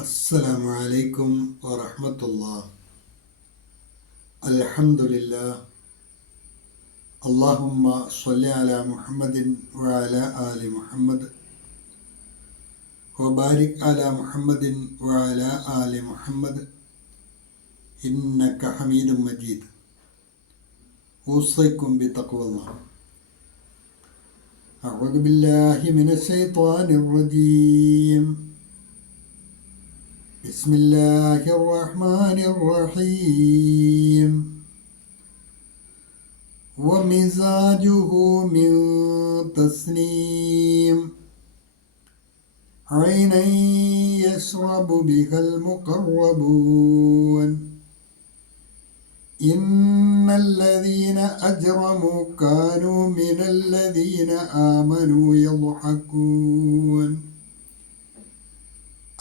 السلام عليكم ورحمة الله. الحمد لله. اللهم صل على محمد وعلى آل محمد وبارك على محمد وعلى آل محمد إنك حميد مجيد. أوصيكم بتقوى الله. أعوذ بالله من الشيطان الرجيم. بسم الله الرحمن الرحيم. ومزاجه من تسنيم عينا يشرب بها المقربون إن الذين أجرموا كانوا من الذين آمنوا يضحكون.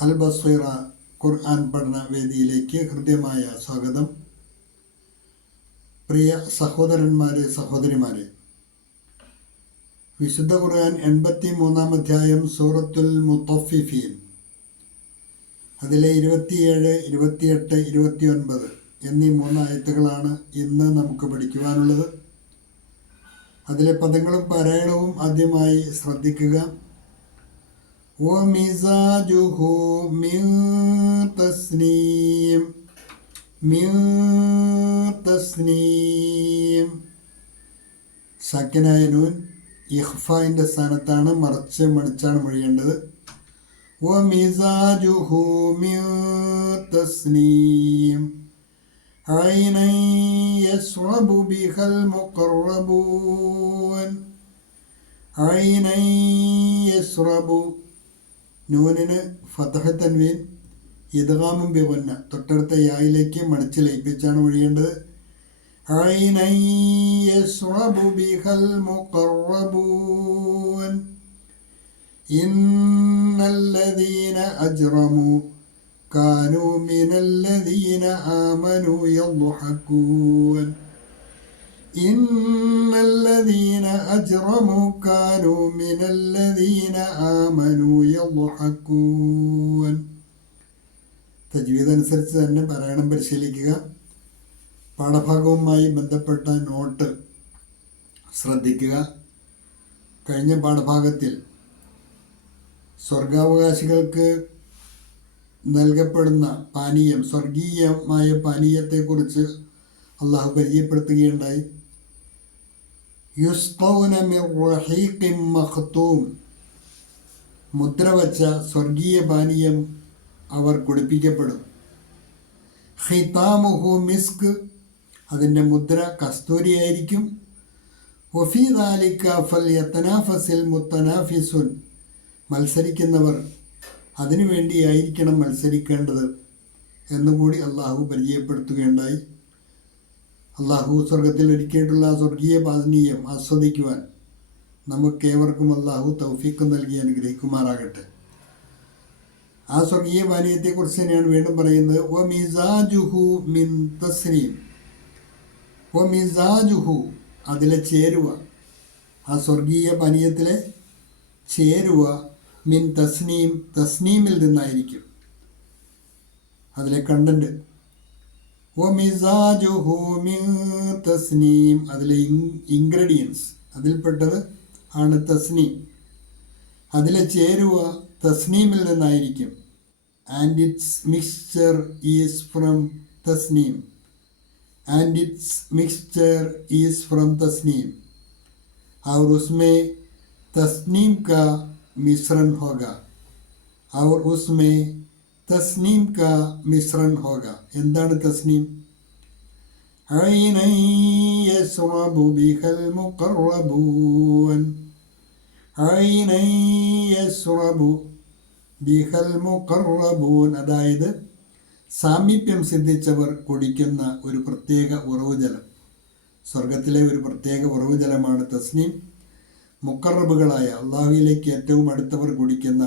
അൽ-ബസ്വീറ ഖുർആൻ പഠന വേദിയിലേക്ക് ഹൃദ്യമായ സ്വാഗതം. പ്രിയ സഹോദരന്മാരെ, സഹോദരിമാരെ, വിശുദ്ധ ഖുർആൻ 83-ാം അധ്യായം സൂറത്തുൽ മുത്തഫിഫീൻ, അതിലെ 27, 28, 29 എന്നീ 3 ആയത്തുകളാണ് ഇന്ന് നമുക്ക് പഠിക്കുവാനുള്ളത്. അതിലെ പദങ്ങളും പാരായണവും ആദ്യമായി ശ്രദ്ധിക്കുക. ومزاجه من تسنيم من تسنيم. സക്കനായ നൂൻ ഇഖ്ഫായിൻ്റെ സ്ഥാനത്താണ്, മണിച്ചാണ് മൊഴിയേണ്ടത്. ومزاجه من تسنيم عينا يشرب بها المقربون. عينا يشرب, നൂനിന് ഫതഹ് തൻവീൻ, ഇദ്ഗാമും ബിഗുന്ന, തൊട്ടടുത്ത യായിലേക്ക് മണിച്ച് ലയിപ്പിച്ചാണ് മൊഴിയേണ്ടത്. ഐനൻ യശ്റബു ബിഹൽ മുഖറബൂൻ ഇന്നല്ലദീന അജ്റമു കാനൂ മിനല്ലദീന ആമനൂ യദ്ഹകൂൻ. ഇന്നല്ലദീന അജ്റമു കാനൂ മിനല്ലദീന ആമനൂ യദ്ഹകൂൻ. തജ്വീദ് അനുസരിച്ച് തന്നെ പാരായണം പരിശീലിക്കുക. പാഠഭാഗവുമായി ബന്ധപ്പെട്ട നോട്ട് ശ്രദ്ധിക്കുക. കഴിഞ്ഞ പാഠഭാഗത്തിൽ സ്വർഗാവകാശികൾക്ക് നൽകപ്പെടുന്ന പാനീയം, സ്വർഗീയമായ പാനീയത്തെക്കുറിച്ച് അള്ളാഹു പരിചയപ്പെടുത്തുകയുണ്ടായി. യുസ്ഖൗന മിൻ റഹീഖിൻ മഖ്തൂം, മുദ്രവച്ച സ്വർഗീയ പാനീയം അവർ കുടിപ്പിക്കപ്പെടും. ഖിതാമുഹു മിസ്ക്, അതിൻ്റെ മുദ്ര കസ്തൂരിയായിരിക്കും. വഫീ ദാലിക ഫൽയതനാഫസിൽ മുത്തനാഫിസുൻ, മത്സരിക്കുന്നവർ അതിനുവേണ്ടിയായിരിക്കണം മത്സരിക്കേണ്ടത് എന്നുകൂടി അള്ളാഹു പരിചയപ്പെടുത്തുകയുണ്ടായി. അള്ളാഹു സ്വർഗത്തിൽ ഒരുക്കിയിട്ടുള്ള സ്വർഗീയ പാനീയം ആസ്വദിക്കുവാൻ നമുക്കേവർക്കും അള്ളാഹു തൗഫീഖ് നൽകി അനുഗ്രഹിക്കുമാറാകട്ടെ. ആ സ്വർഗീയ പാനീയത്തെക്കുറിച്ച് തന്നെയാണ് വീണ്ടും പറയുന്നത്. വമിസാജുഹു മിൻ തസ്നീം. വമിസാജുഹു, അതിലെ ചേരുവ, ആ സ്വർഗീയ പാനീയത്തിലെ ചേരുവ മിൻ തസ്നീം, തസ്നീമിൽ നിന്നായിരിക്കും അതിലെ കണ്ടന്റ്. വമിസാജുഹു മിൻ തസ്നീം, അതിലെ ഇൻഗ്രീഡിയൻസ്, അതിൽപ്പെട്ടത് ആണ് തസ്നീം. അതിലെ ചേരുവ തസ്നീമിൽ നിന്നായിരിക്കും. And it's mixture is from Tasneem. And it's mixture is from Tasneem. और उसमें तस्नीम का मिश्रण होगा. और उसमें തസ്നീം കാ മിശ്രൺ ഹോഗ. എന്താണ് തസ്നീം? ഐനൻ യശ്റബു ബിഹൽ മുഖറബൂൻ. ഐനൻ യശ്റബു ബിഹൽ മുഖറബൂൻ, അതായത് സാമീപ്യം സിദ്ധിച്ചവർ കുടിക്കുന്ന ഒരു പ്രത്യേക ഉറവ് ജലം, സ്വർഗത്തിലെ ഒരു പ്രത്യേക ഉറവ് ജലമാണ് തസ്നീം. മുഖറബുകളായ അള്ളാഹുവിലേക്ക് ഏറ്റവും അടുത്തവർ കുടിക്കുന്ന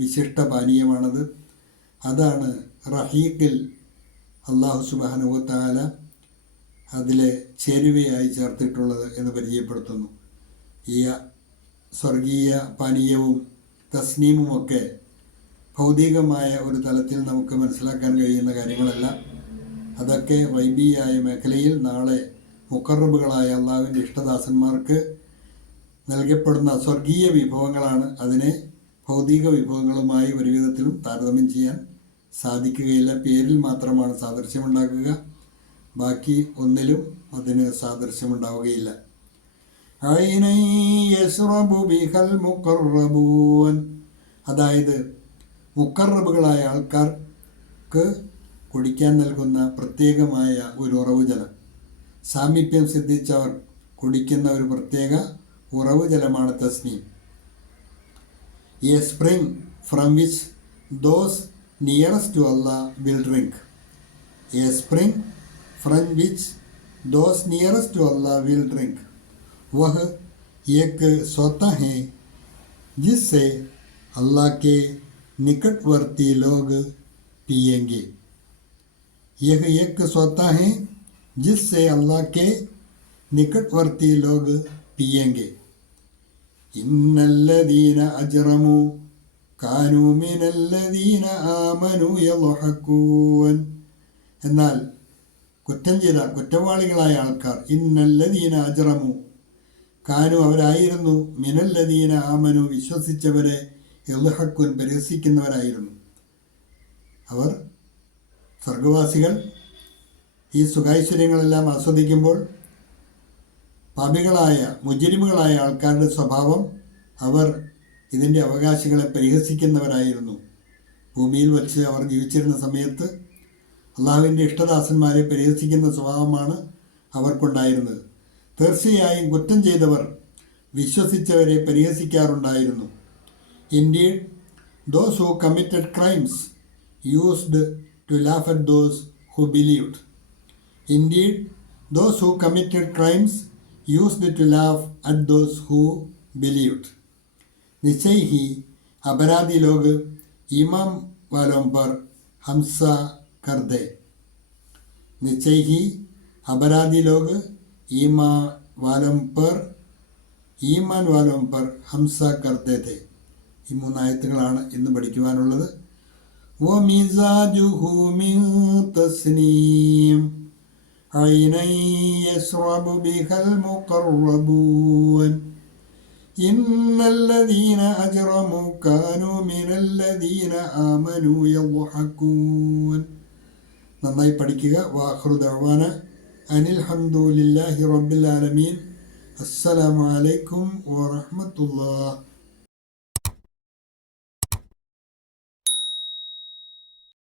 വിശിഷ്ട പാനീയമാണത്. അതാണ് റഹീഖിൽ അള്ളാഹു സുബ്ഹാനഹു വ തആല അതിലെ ചേരുവയായി ചേർത്തിട്ടുള്ളത് എന്ന് പരിചയപ്പെടുത്തുന്നു. ഈ സ്വർഗീയ പാനീയവും തസ്നീമുമൊക്കെ ഭൗതികമായ ഒരു തലത്തിൽ നമുക്ക് മനസ്സിലാക്കാൻ കഴിയുന്ന കാര്യങ്ങളല്ല. അതൊക്കെ ഗൈബിയായ മേഖലയിൽ നാളെ മുഖറബുകളായ അള്ളാഹുവിൻ്റെ ഇഷ്ടദാസന്മാർക്ക് നൽകപ്പെടുന്ന സ്വർഗീയ വിഭവങ്ങളാണ്. അതിനെ ഭൗതിക വിഭവങ്ങളുമായി ഒരു വിധത്തിലും താരതമ്യം ചെയ്യാൻ സാധിക്കുകയില്ല. പേരിൽ മാത്രമാണ് സാദൃശ്യമുണ്ടാക്കുക, ബാക്കി ഒന്നിലും അതിന് സാദൃശ്യമുണ്ടാവുകയില്ല. അതായത് മുഖറബുകളായ ആൾക്കാർക്ക് കുടിക്കാൻ നൽകുന്ന പ്രത്യേകമായ ഒരു ഉറവ് ജലം, സാമീപ്യം സിദ്ധിച്ചവർ കുടിക്കുന്ന ഒരു പ്രത്യേക ഉറവ് ജലമാണ് തസ്നീം. A spring from which those nearest to Allah will drink. A spring from which those nearest to Allah will drink. वह एक सोता है जिससे अल्लाह के निकटवर्ती लोग पिएंगे. यह एक सोता है जिससे अल्लाह के निकटवर्ती लोग पिएंगे. इन्नल्लदीन अजरमू कानू मिनल्लदीന ആമനൂ യദ്ഹകൂൻ. എന്നാൽ കുറ്റം ചെയ്ത കുറ്റവാളികളായ ആൾക്കാർ ഇന്നല്ലദീന അജ്റമു കാനു അവരായിരുന്നു മിനല്ലദീന ആമനു വിശ്വസിച്ചവരെ യദ്ഹകൂൻ പരിഹസിക്കുന്നവരായിരുന്നു. അവർ സ്വർഗവാസികൾ ഈ സുഖൈശ്വര്യങ്ങളെല്ലാം ആസ്വദിക്കുമ്പോൾ പാപികളായ മുജ്രിമുകളായ ആൾക്കാരുടെ സ്വഭാവം അവർ ഇതിൻ്റെ അവകാശികളെ പരിഹസിക്കുന്നവരായിരുന്നു. ഭൂമിയിൽ വച്ച് അവർ ജീവിച്ചിരുന്ന സമയത്ത് അള്ളാഹുവിൻ്റെ ഇഷ്ടദാസന്മാരെ പരിഹസിക്കുന്ന സ്വഭാവമാണ് അവർക്കുണ്ടായിരുന്നത്. തീർച്ചയായും കുറ്റം ചെയ്തവർ വിശ്വസിച്ചവരെ പരിഹസിക്കാറുണ്ടായിരുന്നു. Indeed, those who committed crimes used to laugh at those who believed. Indeed, those who committed crimes used to laugh at those who believed. निश्चय ही अपराधी लोग ईमान वालों पर हमसा कर दे. निश्चय ही अपराधी लोग ईमान वालों पर हमसा करते थे. ഈ മൂന്നായത്തുകളാണ് ഇന്ന് പഠിക്കുവാനുള്ളത്. വ മിസാജുഹു മിൻ തസ്നീം ഐനൻ യശ്റബു ബിഹൽ മുഖറബൂൻ. ഇന്നല്ലദീന അജ്റമു കാനൂ മിനല്ലദീന ആമനൂ യദ്ഹകൂൻ. നന്നായി പഠിക്കുക. വാഖിറു ദഅ്വാന അനിൽ ഹംദുലില്ലാഹി റബ്ബിൽ ആലമീൻ. അസ്സലാമു അലൈക്കും വറഹ്മത്തുള്ളാഹി.